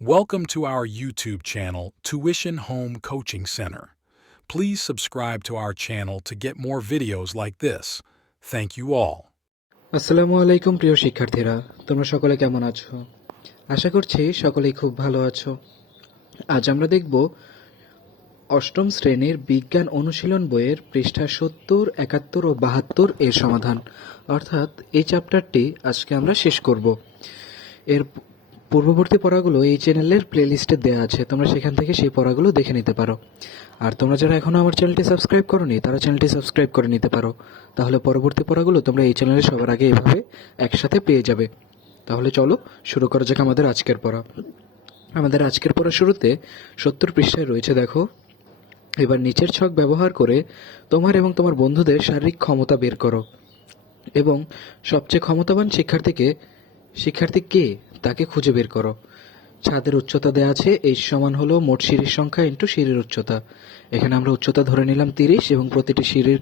Welcome to our YouTube channel, Tuition Home Coaching Center. Please subscribe to our channel to get more videos like this. Thank you all. আসসালামু আলাইকুম প্রিয় শিক্ষার্থীরা তোমরা সকলে কেমন আছো আশা করছি সকলেই খুব ভালো আছো আজ আমরা দেখব অষ্টম শ্রেণির বিজ্ঞান অনুশীলন বইয়ের পৃষ্ঠা সত্তর একাত্তর ও বাহাত্তর এর সমাধান অর্থাৎ এই চ্যাপ্টারটি আজকে আমরা শেষ করব এর পূর্ববর্তী পড়াগুলো এই চ্যানেলের প্লেলিস্টে দেওয়া আছে, তোমরা সেখান থেকে সেই পড়াগুলো দেখে নিতে পারো। আর তোমরা যারা এখনও আমার চ্যানেলটি সাবস্ক্রাইব করোনি, তারা চ্যানেলটি সাবস্ক্রাইব করে নিতে পারো। তাহলে পরবর্তী পড়াগুলো তোমরা এই চ্যানেলে সবার আগে এভাবে একসাথে পেয়ে যাবে। তাহলে চলো শুরু করা যাক আমাদের আজকের পড়া। আমাদের আজকের পড়া শুরুতে সত্তর পৃষ্ঠায় রয়েছে, দেখো। এবার নিচের ছক ব্যবহার করে তোমার এবং তোমার বন্ধুদের শারীরিক ক্ষমতা বের করো। এবং সবচেয়ে ক্ষমতাবান শিক্ষার্থীকে শিক্ষার্থী কে? তাকে খুঁজে বের করো। ছাদের উচ্চতা দেওয়া আছে এইচ সমান হলো মোট সিঁড়ির সংখ্যা ইন্টু সিঁড়ির উচ্চতা। এখানে আমরা উচ্চতা ধরে নিলাম তিরিশ এবং প্রতিটি সিঁড়ির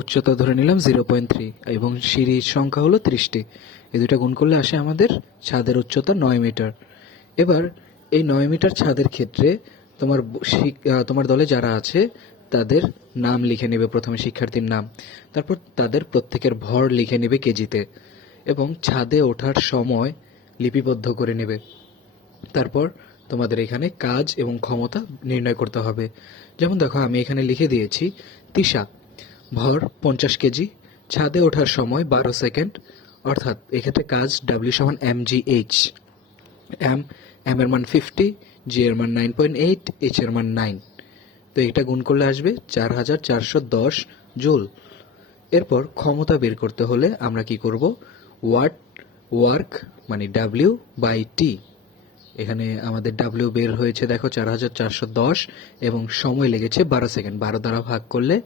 উচ্চতা ধরে নিলাম জিরো পয়েন্ট থ্রি এবং সিঁড়ির সংখ্যা হলো ত্রিশটি। এই দুটা গুণ করলে আসে আমাদের ছাদের উচ্চতা নয় মিটার এবার এই নয় মিটার ছাদের ক্ষেত্রে তোমার তোমার দলে যারা আছে, তাদের নাম লিখে নেবে প্রথমে শিক্ষার্থীর নাম। তারপর তাদের প্রত্যেকের ভর লিখে নেবে কেজিতে। এবং ছাদে ওঠার সময় লিপিবদ্ধ করে নেবে। তারপর তোমাদের এখানে কাজ এবং ক্ষমতা নির্ণয় করতে হবে। যেমন দেখো, আমি এখানে লিখে দিয়েছি, তিশা, ভর পঞ্চাশ কেজি, ছাদে ওঠার সময় বারো সেকেন্ড, অর্থাৎ এক্ষেত্রে কাজ ডাব্লিউ সমান M G H M M এর মান ফিফটি জি এর মান নাইন পয়েন্ট এইট এইচ এর মান নাইন তো এটা গুণ করলে আসবে চার হাজার চারশো দশ জুল। এরপর ক্ষমতা বের করতে হলে আমরা কি করব? ওয়াট ওয়ার্ক মানে ডাব্লিউ বাই টি এখানে আমাদের ডাব্লিউ বের হয়েছে, দেখো, চার হাজার চারশো দশ এবং সময় লেগেছে বারো সেকেন্ড। বারো দ্বারা ভাগ করলে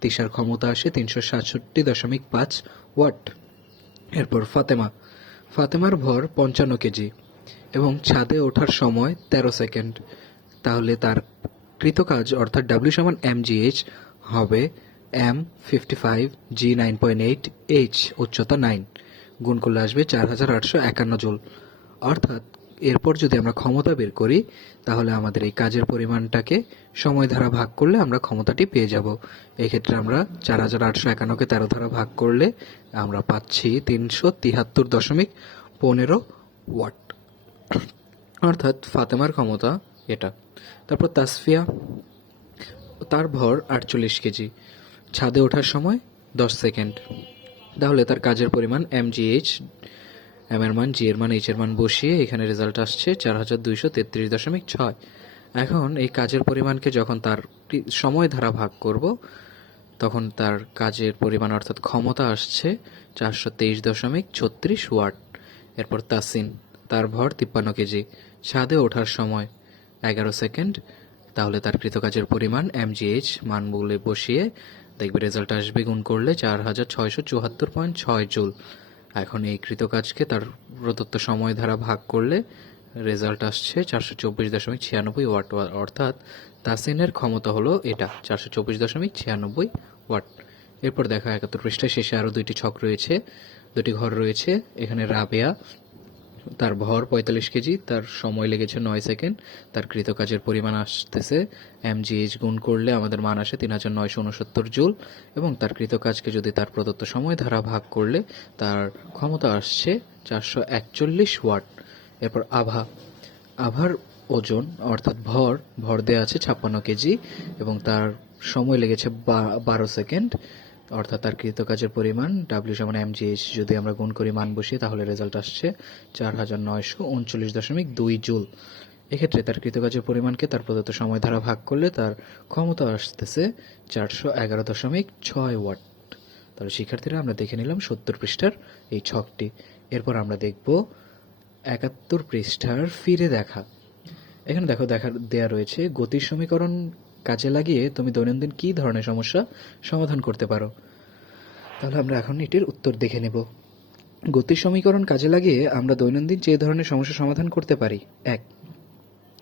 তিসার ক্ষমতা আসে তিনশো সাতষট্টি দশমিক পাঁচ ওয়াট। এরপর ফাতেমা। ফাতেমার ভর পঞ্চান্ন কেজি এবং ছাদে ওঠার সময় তেরো সেকেন্ড। তাহলে তার কৃতকাজ অর্থাৎ ডাব্লিউ সমান এম জি এইচ হবে M fifty five G nine point eight H উচ্চতা নাইন গুণ করলে আসবে চার হাজার আটশো একান্ন জুল। অর্থাৎ এরপর যদি আমরা ক্ষমতা বের করি, তাহলে আমাদের এই কাজের পরিমাণটাকে সময় ধারা ভাগ করলে আমরা ক্ষমতাটি পেয়ে যাব। এক্ষেত্রে আমরা চার হাজার আটশো একান্নকে তেরো ধারা ভাগ করলে আমরা পাচ্ছি তিনশো তিহাত্তর দশমিক পনেরো ওয়াট। অর্থাৎ ফাতেমার ক্ষমতা এটা। তারপর তাসফিয়া, তার ভর আটচল্লিশ কেজি। ছাদে ওঠার সময় দশ সেকেন্ড। তাহলে তার কাজের পরিমাণ এম জিএইচ এম এর মান জি এর মান এইচ এর মান বসিয়ে এখানে রেজাল্ট আসছে চার হাজার দুইশো তেত্রিশ দশমিক ছয়। এখন এই কাজের পরিমাণকে যখন তার সময় ধারা ভাগ করব, তখন তার কাজের পরিমাণ অর্থাৎ ক্ষমতা আসছে চারশো তেইশ দশমিক ছত্রিশ ওয়াট। এরপর তাসিন, তার ভর তিপ্পান্ন কেজি। ছাদে ওঠার সময় এগারো সেকেন্ড। তাহলে তার কৃতকাজের পরিমাণ এম এমজিএইচ মান বলে বসিয়ে দেখবে রেজাল্ট আসবে গুণ করলে চার হাজার ছয়শো চুয়াত্তর পয়েন্ট ছয় জুল। এখন এই কৃতকাজকে তার প্রদত্ত সময় ধারা ভাগ করলে রেজাল্ট আসছে চারশো চব্বিশ দশমিক ছিয়ানব্বই ওয়াট। অর্থাৎ তাসিনের ক্ষমতা হলো এটা, চারশো চব্বিশ দশমিক ছিয়ানব্বই ওয়াট। এরপর দেখা একাত্তর পৃষ্ঠায় শেষে আরও দুইটি ছক রয়েছে, দুটি ঘর রয়েছে, এখানে রাবেয়া তার ভর পঁয়তাল্লিশ কেজি, তার সময় লেগেছে নয় সেকেন্ড, তার কৃতকাজের পরিমাণ আসতেছে এম এমজিএইচ গুণ করলে আমাদের মান আসে তিন হাজার নয়শো উনসত্তর জুল এবং তার কৃতকাজকে যদি তার প্রদত্ত সময় ধারা ভাগ করলে তার ক্ষমতা আসছে চারশো একচল্লিশ ওয়াট। এরপর আভা, আভার ওজন অর্থাৎ ভর ভর দেওয়া আছে ছাপ্পান্ন কেজি এবং তার সময় লেগেছে বারো সেকেন্ড। অর্থাৎ তার কৃতকাজের পরিমাণ ডাব্লিউ সমান এমজিএইচ যদি আমরা গুণ করি মান বসিয়ে, তাহলে রেজাল্ট আসছে চার হাজার নয়শো উনচল্লিশ দশমিক দুই জুল। এক্ষেত্রে তার কৃতকাজের পরিমাণকে তার প্রদত্ত সময় ধারা ভাগ করলে তার ক্ষমতা আসতেছে চারশো এগারো দশমিক ছয় ওয়াট। তাহলে শিক্ষার্থীরা, আমরা দেখে নিলাম সত্তর পৃষ্ঠার এই ছকটি। এরপর আমরা দেখব একাত্তর পৃষ্ঠার ফিরে দেখা। এখানে দেখো, দেখা দেয়া রয়েছে গতির সমীকরণ কাজে লাগিয়ে তুমি দৈনন্দিন কী ধরনের সমস্যা সমাধান করতে পারো? তাহলে আমরা এখন এটির উত্তর দেখে নেব। গতির সমীকরণ কাজে লাগিয়ে আমরা দৈনন্দিন যে ধরনের সমস্যা সমাধান করতে পারি? এক,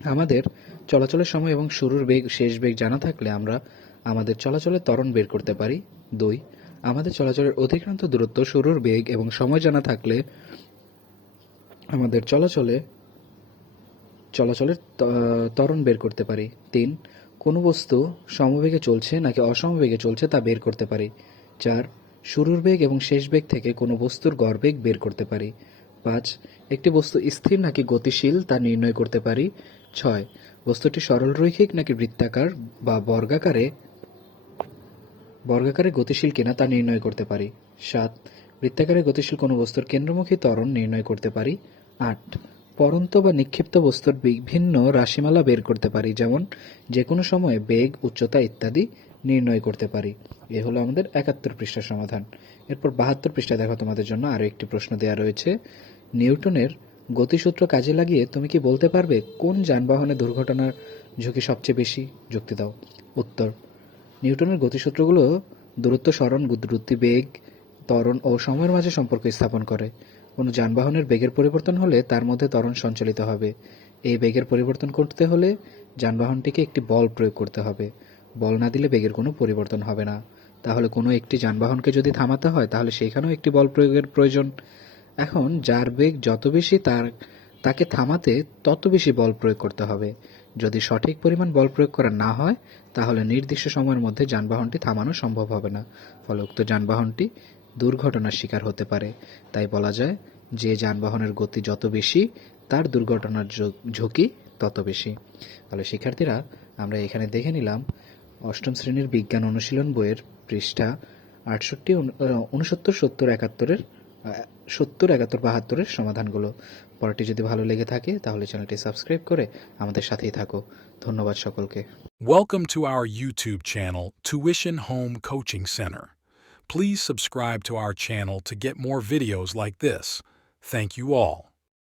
আমাদের চলাচলের সময় এবং শুরুর বেগ, শেষ বেগ জানা থাকলে আমরা আমাদের চলাচলের ত্বরণ বের করতে পারি। দুই, আমাদের চলাচলের অতিক্রান্ত দূরত্ব, শুরুর বেগ এবং সময় জানা থাকলে আমাদের চলাচলে, চলাচলের ত্বরণ বের করতে পারি। তিন কোনো বস্তু সমবেগে চলছে নাকি অসমবেগে চলছে তা বের করতে পারি। চার, শুরুর বেগ এবং শেষ বেগ থেকে কোনো বস্তুর গড় বেগ বের করতে পারি। পাঁচ, একটি বস্তু স্থির নাকি গতিশীল তা নির্ণয় করতে পারি। ছয়, বস্তুটি সরলরৈখিক নাকি বৃত্তাকার বা বর্গাকারে বর্গাকারে গতিশীল কিনা তা নির্ণয় করতে পারি। সাত, বৃত্তাকারে গতিশীল কোনো বস্তুর কেন্দ্রমুখী ত্বরণ নির্ণয় করতে পারি। আট পরন্ত বা নিক্ষিপ্ত বস্তুর বিভিন্ন রাশিমালা বের করতে পারি, যেমন যে কোনো সময়ে বেগ, উচ্চতা ইত্যাদি নির্ণয় করতে পারি। এ হলো আমাদের একাত্তর পৃষ্ঠার সমাধান। এরপর বাহাত্তর পৃষ্ঠা দেখো, তোমাদের জন্য আরও একটি প্রশ্ন দেওয়া রয়েছে। নিউটনের গতিসূত্র কাজে লাগিয়ে তুমি কি বলতে পারবে কোন যানবাহনে দুর্ঘটনার ঝুঁকি সবচেয়ে বেশি? যুক্তি দাও। উত্তর, নিউটনের গতিসূত্রগুলো দূরত্ব সরণ দ্রুতি বেগ, ত্বরণ ও সময়ের মাঝে সম্পর্ক স্থাপন করে। কোনো যানবাহনের বেগের পরিবর্তন হলে তার মধ্যে ত্বরণ সঞ্চালিত হবে। এই বেগের পরিবর্তন করতে হলে যানবাহনটিকে একটি বল প্রয়োগ করতে হবে। বল না দিলে বেগের কোনো পরিবর্তন হবে না। তাহলে কোনো একটি যানবাহনকে যদি থামাতে হয়, তাহলে সেখানেও একটি বল প্রয়োগের প্রয়োজন। এখন যার বেগ যত বেশি তার, তাকে থামাতে তত বেশি বল প্রয়োগ করতে হবে। যদি সঠিক পরিমাণ বল প্রয়োগ করা না হয়, তাহলে নির্দিষ্ট সময়ের মধ্যে যানবাহনটি থামানো সম্ভব হবে না। ফলে উক্ত যানবাহনটি দুর্ঘটনার শিকার হতে পারে। তাই বলা যায় যে যানবাহনের গতি যত বেশি তার দুর্ঘটনার ঝুঁকি তত বেশি। তাহলে শিক্ষার্থীরা আমরা এখানে দেখে নিলাম অষ্টম শ্রেণির বিজ্ঞান অনুশীলন বইয়ের পৃষ্ঠা আটষট্টি উনসত্তর সত্তর একাত্তরের সত্তর একাত্তর বাহাত্তরের সমাধানগুলো। পরটি যদি ভালো লেগে থাকে তাহলে চ্যানেলটি সাবস্ক্রাইব করে আমাদের সাথেই থাকো। ধন্যবাদ সকলকে। Welcome to our YouTube channel, Tuition Home Coaching Center. Please subscribe to our channel to get more videos like this. Thank you all.